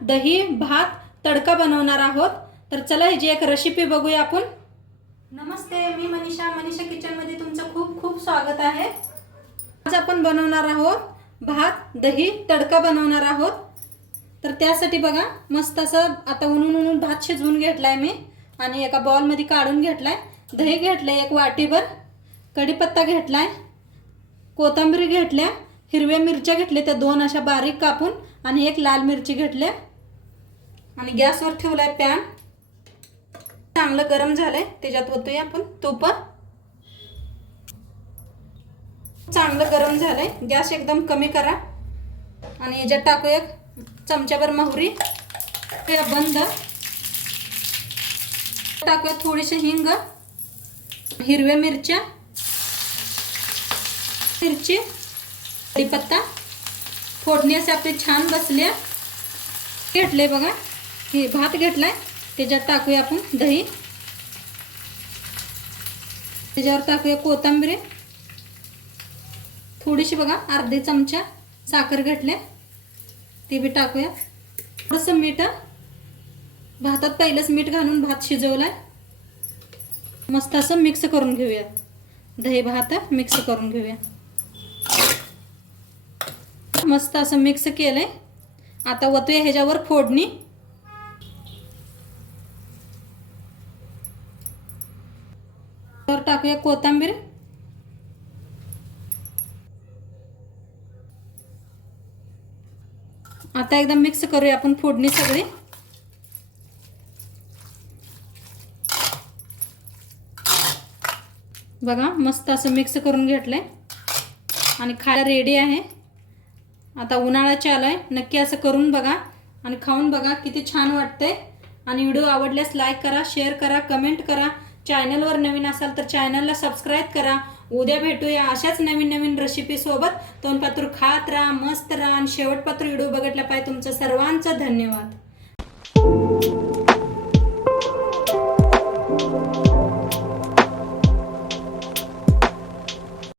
दही भात तडका बनवणार आहोत. तर चला ह्याची एक रेसिपी बघूया आपण. नमस्ते मी मनीषा. मनीषा किचनमध्ये तुमचं खूप खूप स्वागत आहे. आज आपण बनवणार आहोत भात दही तडका बनवणार आहोत. तर त्यासाठी बघा मस्त असं आता उन्हून उन्हून भात शिजवून घेतलाय मी. आणि एका बॉलमध्ये काढून घेतलाय. दही घेतलंय एक वाटीभर. कढीपत्ता घेतलाय. कोथंबीर घेतल्या. हिरव्या मिरच्या घेतल्या त्या दोन अशा बारीक कापून आणि एक लाल मिरची घेतल्या. आणि गॅसवर ठेवलाय पॅन. चांगलं गरम झालंय त्याच्यात ओतूया आपण. तूप. चांगलं गरम झालंय. गॅस एकदम कमी करा. आणि याच्यात टाकूया चमच्याभर मोहरी. ते बंद. टाकूया थोडीशी हिंग. हिरव्या मिरच्या. मिरची. कढीपत्ता फोडणी असे आपली छान बसल्या घेतले बघा. हे भात घेतलाय. त्याच्यात टाकूया आपण दही. त्याच्यावर टाकूया कोथिंबीर. थोडीशी बघा अर्धे चमचा साखर घेतले. ते बी टाकूया. थोडंसं मीठ. भातात पहिलंच मीठ घालून भात शिजवलाय. मस्त असं मिक्स करून घेऊया. दही भात मिक्स करून घेऊया. मस्त असं मिक्स केलंय. आता वतूया ह्याच्यावर फोडणी. तर टाकूया कोथिंबीर. आता एकदम मिक्स करूया आपण फोडणी सगळी. बघा मस्त असं मिक्स करून घेतलंय. आणि खायला रेडी आहे. आता उन्हाळ्याचे चालू आहे नक्की असं करून बघा आणि खाऊन बघा किती छान वाटतंय. आणि व्हिडिओ आवडल्यास लाईक करा शेअर करा कमेंट करा. चॅनलवर नवीन असाल तर चॅनलला सबस्क्राईब करा. उद्या भेटूया अशाच नवीन नवीन रेसिपीसोबत तोंडपात्र खात राहा मस्त राहा. आणि शेवटपात्र व्हिडिओ बघितला पाहिजे. तुमचं सर्वांचं धन्यवाद.